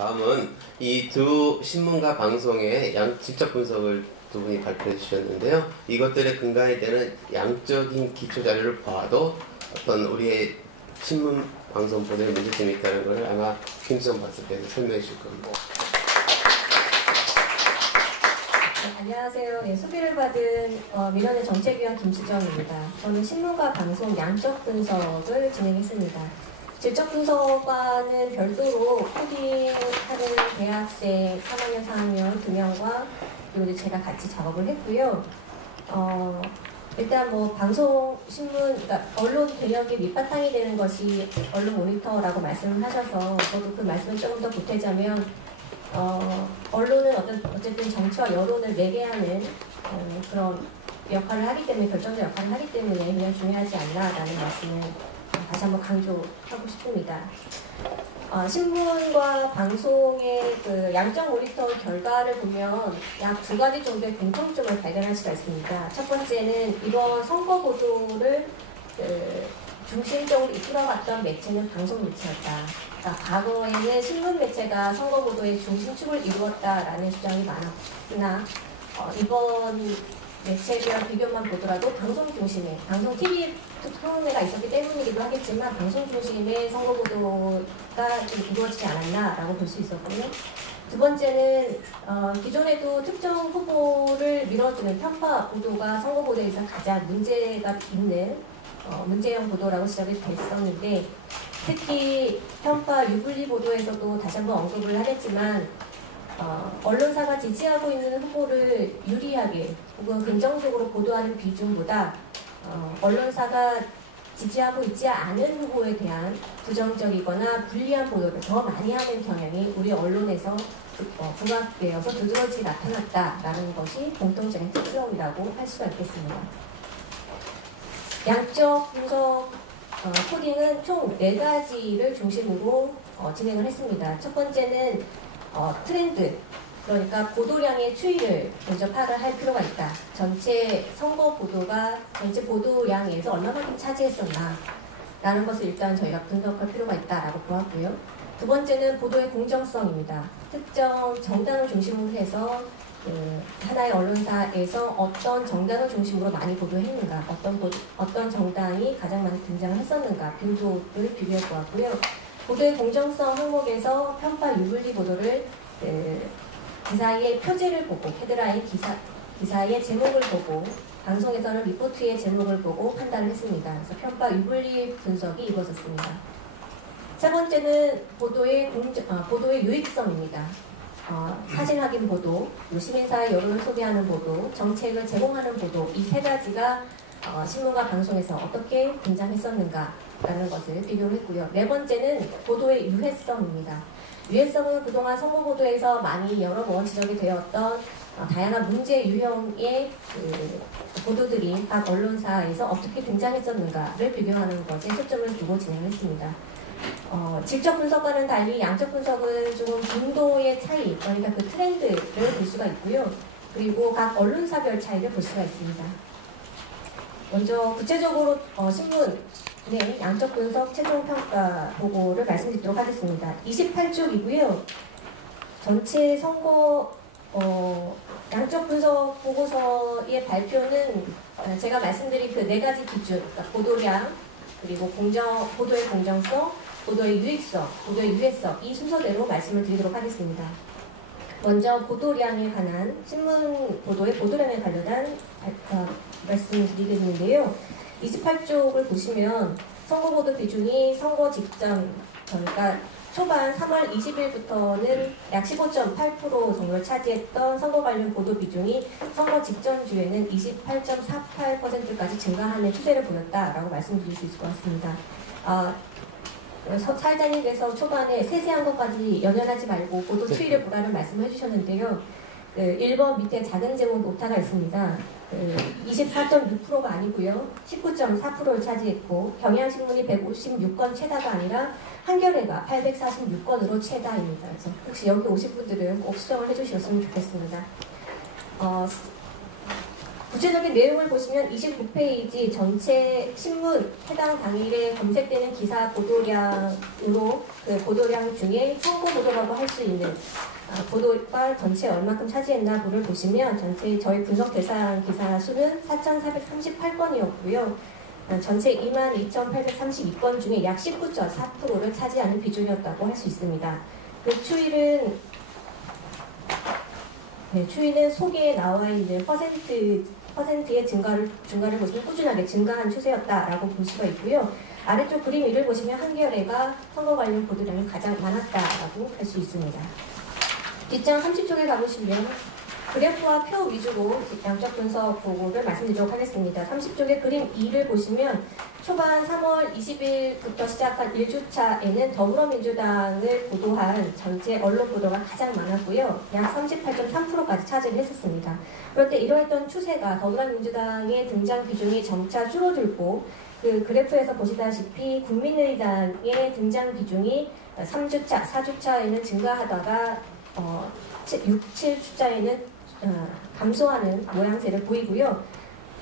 다음은 이 두 신문과 방송의 직접 분석을 두 분이 발표해 주셨는데요. 이것들의 근간이 되는 양적인 기초 자료를 봐도 어떤 우리의 신문, 방송 보도에 문제점이 있다는 것을 아마 김수정 박사께서 설명해 주실 겁니다. 안녕하세요. 네, 소개를 받은 민원의 정책위원 김수정입니다. 저는 신문과 방송 양적 분석을 진행했습니다. 질적 분석과는 별도로 코딩하는 대학생 3학년, 4학년 2명과 그리고 제가 같이 작업을 했고요. 일단 방송, 신문, 그러니까 언론 개혁의 밑바탕이 되는 것이 언론 모니터라고 말씀을 하셔서 저도 그 말씀을 조금 더 보태자면 언론은 어쨌든 정치와 여론을 매개하는 그런 역할을 하기 때문에, 결정적 역할을 하기 때문에 그냥 중요하지 않나라는 말씀을 다시 한번 강조하고 싶습니다. 신문과 방송의 그 양적 모니터 결과를 보면 약 2가지 정도의 공통점을 발견할 수가 있습니다. 첫 번째는 이번 선거 보도를 중심적으로 이끌어갔던 매체는 방송 매체였다. 그러니까 과거에는 신문 매체가 선거 보도의 중심축을 이루었다라는 주장이 많았으나 이번 매체별 비교만 보더라도 방송 중심의, 방송 TV 토론회가 있었기 때문이기도 하겠지만 방송 중심의 선거 보도가 좀 이루어지지 않았나라고 볼 수 있었고요. 두 번째는 기존에도 특정 후보를 밀어주는 편파 보도가 선거 보도에서 가장 문제가 있는 문제형 보도라고 지적이 됐었는데, 특히 편파 유불리 보도에서도 다시 한번 언급을 하겠지만 언론사가 지지하고 있는 후보를 유리하게 혹은 긍정적으로 보도하는 비중보다 언론사가 지지하고 있지 않은 후보에 대한 부정적이거나 불리한 보도를 더 많이 하는 경향이 우리 언론에서 부각되어서 두드러지 나타났다라는 것이 공통적인 특성이라고 할 수가 있겠습니다. 양적 분석 코딩은 총 4가지를 중심으로 진행을 했습니다. 첫 번째는 트렌드, 그러니까 보도량의 추이를 먼저 파악을 할 필요가 있다. 전체 선거 보도가 전체 보도량에서 얼마만큼 차지했었나 라는 것을 일단 저희가 분석할 필요가 있다라고 보았고요. 두 번째는 보도의 공정성입니다. 특정 정당을 중심으로 해서 하나의 언론사에서 어떤 정당을 중심으로 많이 보도했는가, 어떤 정당이 가장 많이 등장을 했었는가 빈도를 비교해 보았고요. 보도의 공정성 항목에서 편파 유불리 보도를 기사의 표제를 보고, 헤드라인 기사의 제목을 보고, 방송에서는 리포트의 제목을 보고 판단을 했습니다. 그래서 편파 유불리 분석이 이루어졌습니다. 세 번째는 보도의 유익성입니다. 사실 확인 보도, 시민사회 여론을 소개하는 보도, 정책을 제공하는 보도, 이 3가지가 신문과 방송에서 어떻게 등장했었는가라는 것을 비교를 했고요. 네 번째는 보도의 유해성입니다. 유해성은 그동안 선거 보도에서 많이 여러 번 지적이 되었던 다양한 문제 유형의 보도들이 각 언론사에서 어떻게 등장했었는가를 비교하는 것에 초점을 두고 진행했습니다. 질적 분석과는 달리 양적 분석은 조금 빈도의 차이, 그러니까 그 트렌드를 볼 수가 있고요. 그리고 각 언론사별 차이를 볼 수가 있습니다. 먼저 구체적으로 신문의 양적 분석 최종 평가 보고를 말씀드리도록 하겠습니다. 28쪽이고요. 전체 선거 양적 분석 보고서의 발표는 제가 말씀드린 그 4가지 기준, 그러니까 보도량, 그리고 보도의 공정성, 보도의 유익성, 보도의 유해성, 이 순서대로 말씀을 드리도록 하겠습니다. 먼저 보도량에 관한, 신문 보도의 보도량에 관련한 말씀을 드리겠는데요. 28쪽을 보시면 선거보도 비중이 선거 직전, 그러니까 초반 3월 20일부터는 약 15.8% 정도를 차지했던 선거 관련 보도 비중이 선거 직전 주에는 28.48%까지 증가하는 추세를 보였다라고 말씀드릴 수 있을 것 같습니다. 사회자님께서 초반에 세세한 것까지 연연하지 말고 보도 추이를 보라는 말씀을 해주셨는데요. 1번 밑에 작은 제목 오타가 있습니다. 24.6%가 아니고요. 19.4%를 차지했고, 경향신문이 156건 최다가 아니라 한겨레가 846건으로 최다입니다. 그래서 혹시 여기 오신 분들은 꼭 수정을 해주셨으면 좋겠습니다. 구체적인 내용을 보시면 29페이지 전체 신문 해당 당일에 검색되는 기사 보도량으로 그 보도량 중에 청구 보도라고 할 수 있는 보도가 전체 얼마큼 차지했나를 보시면 전체 저희 분석 대상 기사 수는 4,438건이었고요. 전체 22,832건 중에 약 19.4%를 차지하는 비중이었다고 할 수 있습니다. 그 추이는 속에 나와 있는 퍼센트의 증가를 보시면 꾸준하게 증가한 추세였다라고 볼 수가 있고요. 아래쪽 그림 위를 보시면 한겨레가 선거 관련 보도량이 가장 많았다라고 할 수 있습니다. 뒷장 30쪽에 가보시면 그래프와 표 위주로 양적 분석 보고를 말씀드리도록 하겠습니다. 30쪽의 그림 2를 보시면 초반 3월 20일부터 시작한 1주차에는 더불어민주당을 보도한 전체 언론 보도가 가장 많았고요. 약 38.3%까지 차지를 했었습니다. 그런데 이러했던 추세가 더불어민주당의 등장 비중이 점차 줄어들고 그 그래프에서 보시다시피 국민의당의 등장 비중이 3주차, 4주차에는 증가하다가 6, 7주차에는 감소하는 모양새를 보이고요.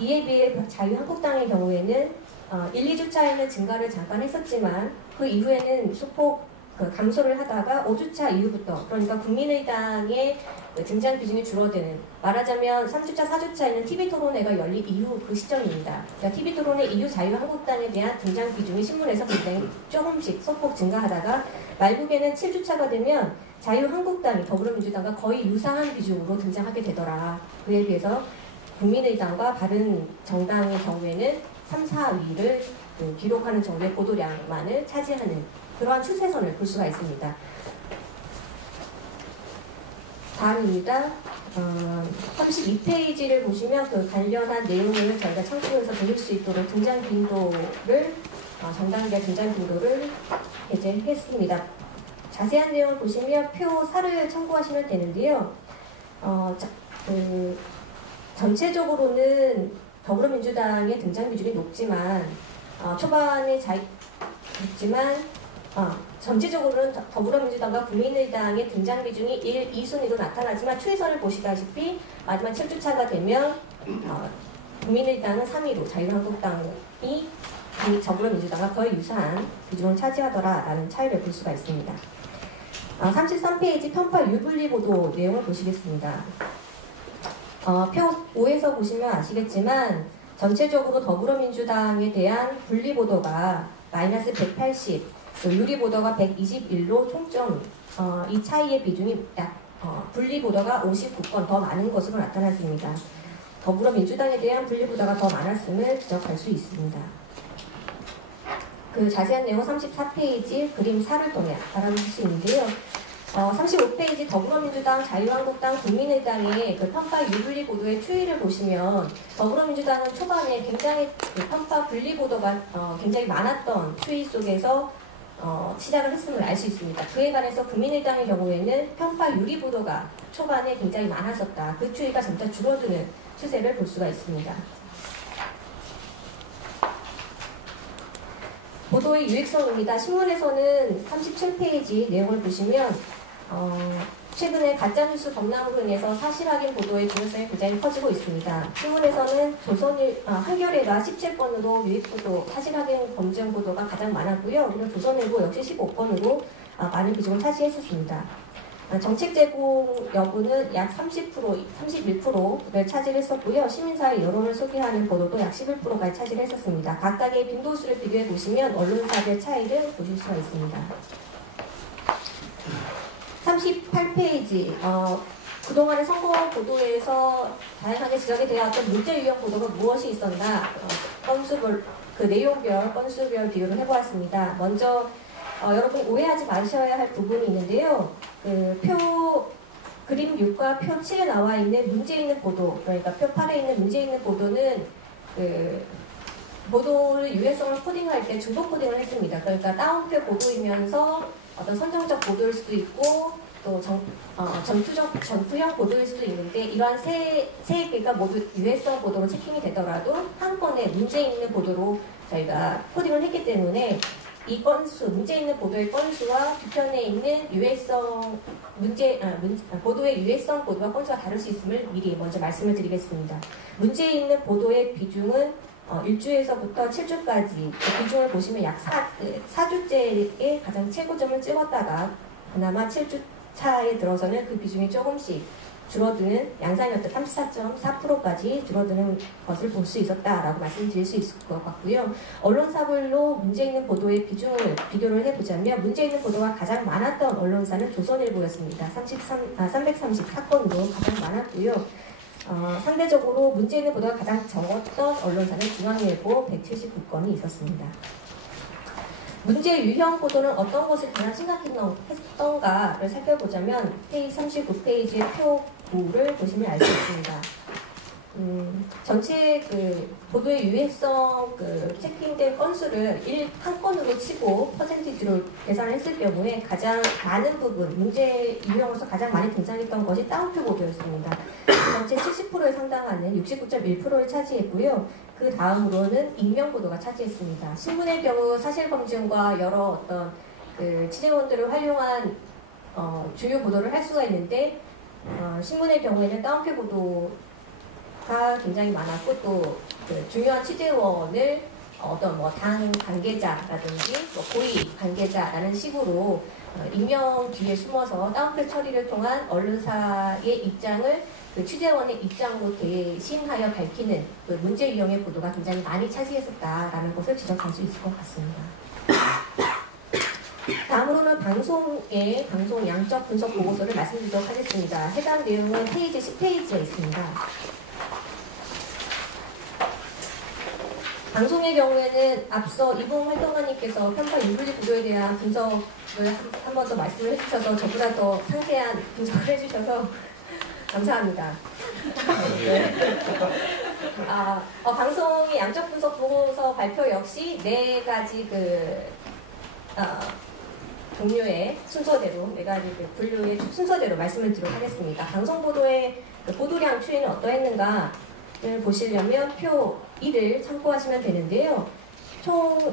이에 비해 자유한국당의 경우에는 1, 2주차에는 증가를 잠깐 했었지만 그 이후에는 소폭 감소를 하다가 5주차 이후부터 그러니까 국민의당의 등장 비중이 줄어드는 말하자면 3주차, 4주차에는 TV토론회가 열린 이후 그 시점입니다. 그러니까 TV토론회 이후 자유한국당에 대한 등장 비중이 신문에서 굉장히 조금씩 소폭 증가하다가 말국에는 7주차가 되면 자유한국당이 더불어민주당과 거의 유사한 비중으로 등장하게 되더라. 그에 비해서 국민의당과 바른정당의 경우에는 3, 4위를 기록하는 정도의 보도량만을 차지하는 그러한 추세선을 볼 수가 있습니다. 다음입니다. 32페이지를 보시면 그 관련한 내용을 저희가 참고해서 보실 수 있도록 등장 빈도를 전단계 등장 빈도를 게재했습니다. 자세한 내용을 보시면 표 4를 참고하시면 되는데요. 전체적으로는 더불어민주당의 등장 비중이 높지만 초반에 전체적으로는 더불어민주당과 국민의당의 등장 비중이 1, 2순위로 나타나지만 추이선을 보시다시피 마지막 7주차가 되면 국민의당은 3위로 자유한국당이 더불어민주당과 거의 유사한 비중을 차지하더라라는 차이를 볼 수가 있습니다. 33페이지 편파 유불리 보도 내용을 보시겠습니다. 표 5에서 보시면 아시겠지만 전체적으로 더불어민주당에 대한 분리 보도가 마이너스 180, 유리 보도가 121로 총점 이 차이의 비중이 분리 보도가 59건 더 많은 것으로 나타났습니다. 더불어민주당에 대한 분리 보도가 더 많았음을 지적할 수 있습니다. 그 자세한 내용 34페이지 그림 4를 통해 알아보실 수 있는데요. 35페이지 더불어민주당, 자유한국당, 국민의당의 그 편파 유분리 보도의 추이를 보시면 더불어민주당은 초반에 굉장히 그 편파 분리 보도가 굉장히 많았던 추이 속에서 시작을 했음을 알 수 있습니다. 그에 반해서 국민의당의 경우에는 편파 유리 보도가 초반에 굉장히 많았었다. 그 추이가 점차 줄어드는 추세를 볼 수가 있습니다. 보도의 유익성입니다. 신문에서는 37페이지 내용을 보시면 최근에 가짜뉴스 범람으로 인해서 사실 확인 보도의 중요성이 굉장히 커지고 있습니다. 신문에서는 한겨레가 17건으로 유익보도, 사실 확인 검증 보도가 가장 많았고요. 그리고 조선일보 역시 15건으로 많은 비중을 차지했었습니다. 정책 제공 여부는 약 30%, 31%를 차지했었고요. 시민사회 여론을 소개하는 보도도 약 11%까지 차지했었습니다. 각각의 빈도수를 비교해 보시면 언론사별 차이를 보실 수가 있습니다. 38페이지 그동안의 선거 보도에서 다양하게 지적이 되어왔던 문제 유형 보도가 무엇이 있었나 건수별, 그 내용별, 건수별 비교를 해보았습니다. 먼저 여러분 오해하지 마셔야 할 부분이 있는데요. 그 그림 6과 표 7에 나와 있는 문제 있는 보도, 그러니까 표 8에 있는 문제 있는 보도는 보도를 유해성을 코딩할 때 중복 코딩을 했습니다. 그러니까 다운표 보도이면서 어떤 선정적 보도일 수도 있고 또 전투형 보도일 수도 있는데 이러한 세 개가 모두 유해성 보도로 체킹이 되더라도 한 건에 문제 있는 보도로 저희가 코딩을 했기 때문에 이 건수, 문제 있는 보도의 건수와 뒤편에 있는 유해성 보도의 유해성 보도와 건수가 다를 수 있음을 미리 먼저 말씀을 드리겠습니다. 문제 있는 보도의 비중은 1주에서부터 7주까지 그 비중을 보시면 약 4주째에 가장 최고점을 찍었다가 그나마 7주 차에 들어서는 그 비중이 조금씩 줄어드는 양상이었던 34.4%까지 줄어드는 것을 볼 수 있었다라고 말씀드릴 수 있을 것 같고요. 언론사별로 문제 있는 보도의 비중을 비교를 해보자면 문제 있는 보도가 가장 많았던 언론사는 조선일보였습니다. 334건으로 가장 많았고요. 상대적으로 문제 있는 보도가 가장 적었던 언론사는 중앙일보 179건이 있었습니다. 문제 유형 보도는 어떤 것을 가장 심각했던가를 살펴보자면 페이지 39페이지의 표 9를 보시면 알 수 있습니다. 전체 그 보도의 유해성 체킹된 건수를 한 건으로 치고 퍼센티지로 계산을 했을 경우에 가장 많은 부분, 문제 유형으로서 가장 많이 등장했던 것이 따옴표 보도였습니다. 전체 70%에 상당하는 69.1%를 차지했고요. 그 다음으로는 익명 보도가 차지했습니다. 신문의 경우 사실검증과 여러 어떤 그 취재원들을 활용한 주요 보도를 할 수가 있는데 신문의 경우에는 따옴표 보도가 굉장히 많았고 또 그 중요한 취재원을 어떤 당 관계자라든지 고위 관계자라는 식으로 익명 뒤에 숨어서 따옴표 처리를 통한 언론사의 입장을 그 취재원의 입장으로 대신하여 밝히는 그 문제 유형의 보도가 굉장히 많이 차지했었다라는 것을 지적할 수 있을 것 같습니다. 다음으로는 방송 양적 분석 보고서를 말씀드리도록 하겠습니다. 해당 내용은 페이지 10페이지에 있습니다. 방송의 경우에는 앞서 이봉 활동가님께서 편파 인블리 구조에 대한 분석을 한 번 더 말씀을 해주셔서 저보다 더 상세한 분석을 해주셔서 감사합니다. 네. 방송의 양적 분석 보고서 발표 역시 4가지 종류의 순서대로, 4가지 분류의 순서대로 말씀을 드리도록 하겠습니다. 방송 보도의 보도량 추이는 어떠했는가를 보시려면 표 1을 참고하시면 되는데요. 총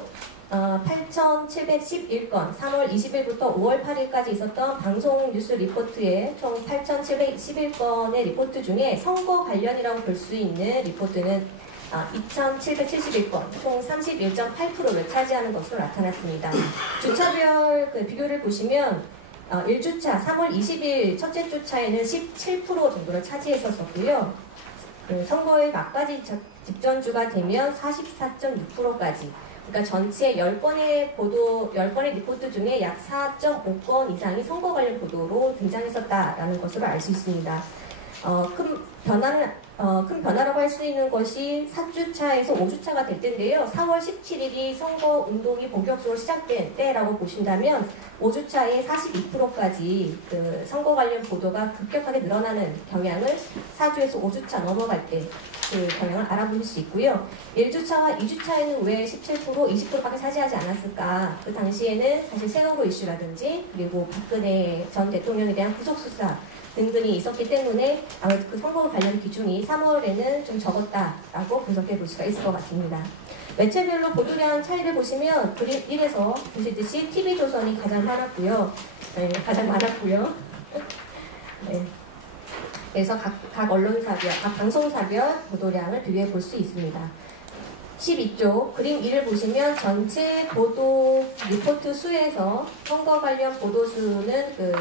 8,711건, 3월 20일부터 5월 8일까지 있었던 방송 뉴스 리포트에 총 8,711건의 리포트 중에 선거 관련이라고 볼 수 있는 리포트는 2,771건, 총 31.8%를 차지하는 것으로 나타났습니다. 주차별 비교를 보시면 1주차 3월 20일 첫째 주차에는 17% 정도를 차지했었고요. 선거의 막바지 직전주가 되면 44.6%까지, 그러니까 전체 10건의 리포트 중에 약 4.5건 이상이 선거 관련 보도로 등장했었다라는 것으로 알 수 있습니다. 큰 변화라고 할 수 있는 것이 4주차에서 5주차가 될 텐데요. 4월 17일이 선거 운동이 본격적으로 시작된 때라고 보신다면 5주차에 42%까지 그 선거 관련 보도가 급격하게 늘어나는 경향을 4주에서 5주차 넘어갈 때 그 경향을 알아보실 수 있고요. 1주차와 2주차에는 왜 17%, 20%밖에 차지하지 않았을까? 그 당시에는 사실 세월호 이슈라든지 그리고 박근혜 전 대통령에 대한 구속수사 등등이 있었기 때문에 아무래도 그 선거 관련 비중이 3월에는 좀 적었다라고 분석해 볼 수가 있을 것 같습니다. 매체별로 보도량 차이를 보시면 그림 1에서 보시듯이 TV조선이 가장 많았고요. 네. 그래서 각 언론사별, 각 방송사별 보도량을 비교해 볼 수 있습니다. 12쪽 그림 1을 보시면 전체 보도 리포트 수에서 선거 관련 보도 수는 그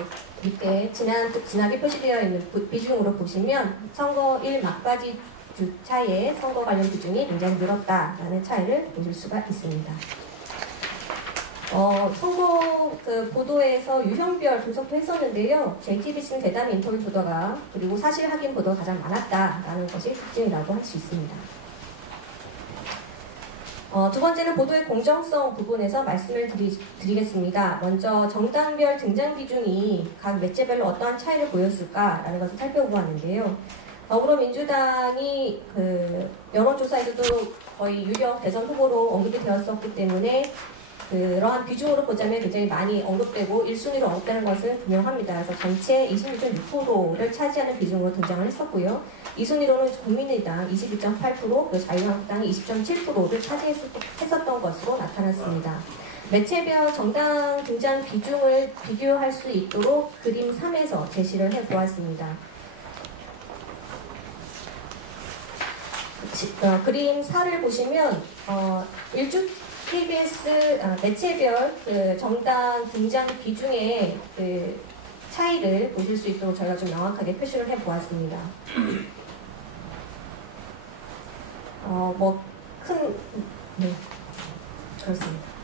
밑에 진하게 표시되어 있는 비중으로 보시면 선거 1 막바지 주차에 선거 관련 비중이 굉장히 늘었다라는 차이를 보실 수가 있습니다. 선거 보도에서 유형별 분석도 했었는데요. JTBC는 대담 인터뷰 보도가 그리고 사실 확인 보도가 가장 많았다라는 것이 특징이라고 할 수 있습니다. 두 번째는 보도의 공정성 부분에서 말씀을 드리겠습니다. 먼저 정당별 등장 비중이 각 매체별로 어떠한 차이를 보였을까라는 것을 살펴보았는데요. 더불어민주당이 여론조사에서도 거의 유력 대선 후보로 언급이 되었었기 때문에 그러한 비중으로 보자면 굉장히 많이 언급되고 1순위로 언급되는 것은 분명합니다. 그래서 전체 26.6%를 차지하는 비중으로 등장을 했었고요. 2순위로는 국민의당 22.8%, 자유한국당이 20.7%를 차지했었던 것으로 나타났습니다. 매체별 정당 등장 비중을 비교할 수 있도록 그림 3에서 제시를 해보았습니다. 그림 4를 보시면 일주 KBS 매체별 그 정당 등장 비중의 그 차이를 보실 수 있도록 저희가 좀 명확하게 표시를 해보았습니다. 네, 그렇습니다.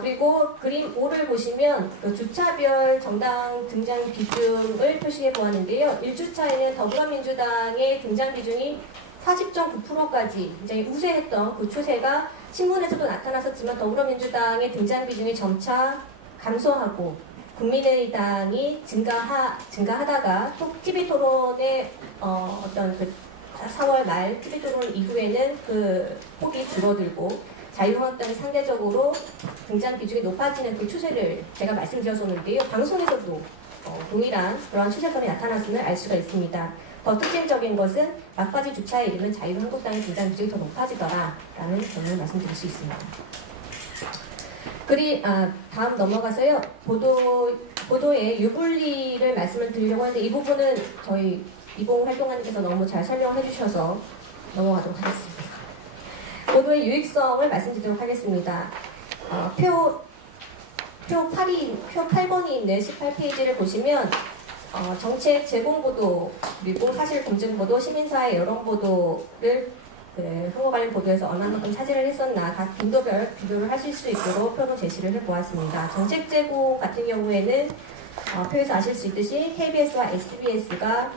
그리고 그림 5를 보시면 그 주차별 정당 등장 비중을 표시해 보았는데요. 1주차에는 더불어민주당의 등장 비중이 40.9%까지 굉장히 우세했던 그 추세가 신문에서도 나타났었지만 더불어민주당의 등장 비중이 점차 감소하고 국민의당이 증가하다가 TV 토론의 어떤 그 4월 말 TV 토론 이후에는 그 폭이 줄어들고 자유한국당이 상대적으로 등장 비중이 높아지는 그 추세를 제가 말씀드렸었는데요. 방송에서도 동일한 그러한 추세감이 나타났음을 알 수가 있습니다. 더 특징적인 것은 막바지 주차에 이르면 자유한국당의 등장 비중이 더 높아지더라라는 점을 말씀드릴 수 있습니다. 다음 넘어가서요. 보도의 유불리를 말씀을 드리려고 하는데 이 부분은 저희 이봉 활동가님께서 너무 잘 설명해 주셔서 넘어가도록 하겠습니다. 보도의 유익성을 말씀드리도록 하겠습니다. 표 8번이 있는 18페이지를 보시면 정책 제공 보도 그리고 사실 검증 보도, 시민사회 여론 보도를 선거 관련 보도에서 얼마만큼 차지를 했었나 각 빈도별 비교를 하실 수 있도록 표로 제시를 해보았습니다. 정책 제공 같은 경우에는 표에서 아실 수 있듯이 KBS와 SBS가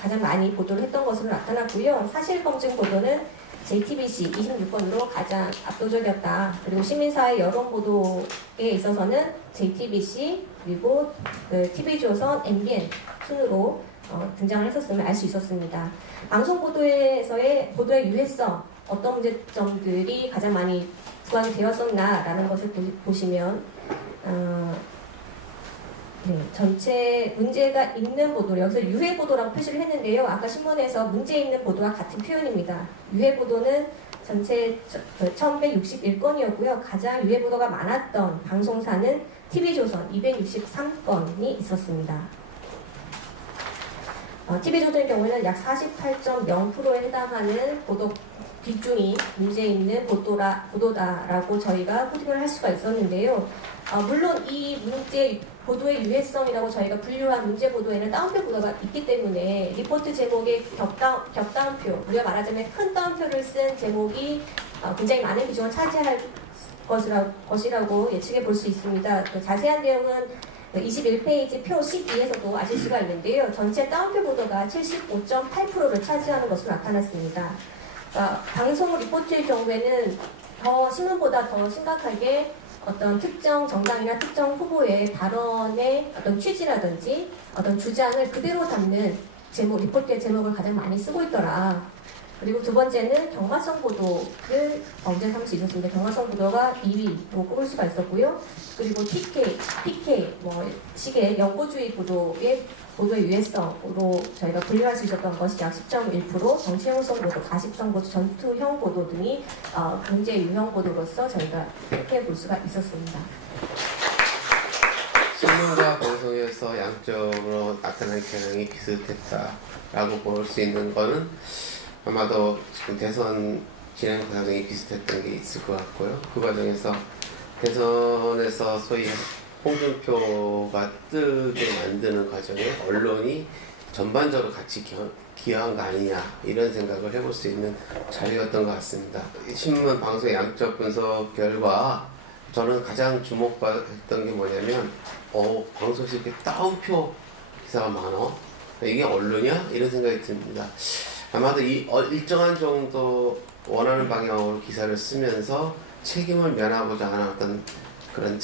가장 많이 보도를 했던 것으로 나타났고요. 사실 검증 보도는 JTBC 26건으로 가장 압도적이었다. 그리고 시민사회 여론 보도에 있어서는 JTBC 그리고 TV조선, MBN 순으로 등장을 했었음을 알 수 있었습니다. 방송 보도에서의 보도의 유해성, 어떤 문제점들이 가장 많이 부각이 되었었나라는 것을 보시면 전체 문제가 있는 보도를 여기서 유해 보도라고 표시를 했는데요. 아까 신문에서 문제 있는 보도와 같은 표현입니다. 유해 보도는 전체 1161건이었고요. 가장 유해 보도가 많았던 방송사는 TV조선 263건이 있었습니다. TV조선의 경우에는 약 48.0%에 해당하는 보도 비중이 문제 있는 보도다라고 저희가 코딩을 할 수가 있었는데요. 물론 이 보도의 유해성이라고 저희가 분류한 문제 보도에는 따옴표 보도가 있기 때문에 리포트 제목에 겹따옴표, 우리가 말하자면 큰 따옴표를 쓴 제목이 굉장히 많은 비중을 차지할 것이라고 예측해 볼 수 있습니다. 자세한 내용은 21페이지 표 12에서도 아실 수가 있는데요. 전체 따옴표 보도가 75.8%를 차지하는 것으로 나타났습니다. 방송 리포트의 경우에는 신문보다 더 심각하게 어떤 특정 정당이나 특정 후보의 발언의 어떤 취지라든지 어떤 주장을 그대로 담는 리포트의 제목을 가장 많이 쓰고 있더라. 그리고 두 번째는 경과성 보도를 언제 삼을 수 있었습니다. 경과성 보도가 2위로 꼽을 수가 있었고요. 그리고 PK 식의 연고주의 보도의 유해성으로 저희가 분류할 수 있었던 것이 약 10.1%, 정치형성 보도, 가십성 보도, 전투형 보도 등이 경제 유형 보도로서 저희가 이렇게 볼 수가 있었습니다. 신문과 방송에서 양적으로 나타난 경향이 비슷했다라고 볼 수 있는 것은 아마도 지금 대선 진행 과정이 비슷했던 게 있을 것 같고요. 그 과정에서 대선에서 소위 홍준표가 뜨게 만드는 과정에 언론이 전반적으로 같이 기여한 거 아니냐 이런 생각을 해볼 수 있는 자리였던 것 같습니다. 신문, 방송의 양적 분석 결과 저는 가장 주목받았던 게 뭐냐면 방송에서 이렇게 따옴표 기사가 많아? 이게 언론이야? 이런 생각이 듭니다. 아마도 일정한 정도 원하는 방향으로 기사를 쓰면서 책임을 면하고자 하는 어떤 그런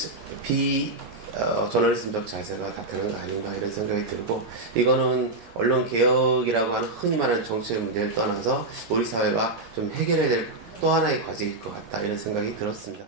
저널리즘적 자세가 나타나는 거 아닌가 이런 생각이 들고, 이거는 언론 개혁이라고 하는 흔히 말하는 정치의 문제를 떠나서 우리 사회가 좀 해결해야 될 또 하나의 과제일 것 같다 이런 생각이 들었습니다.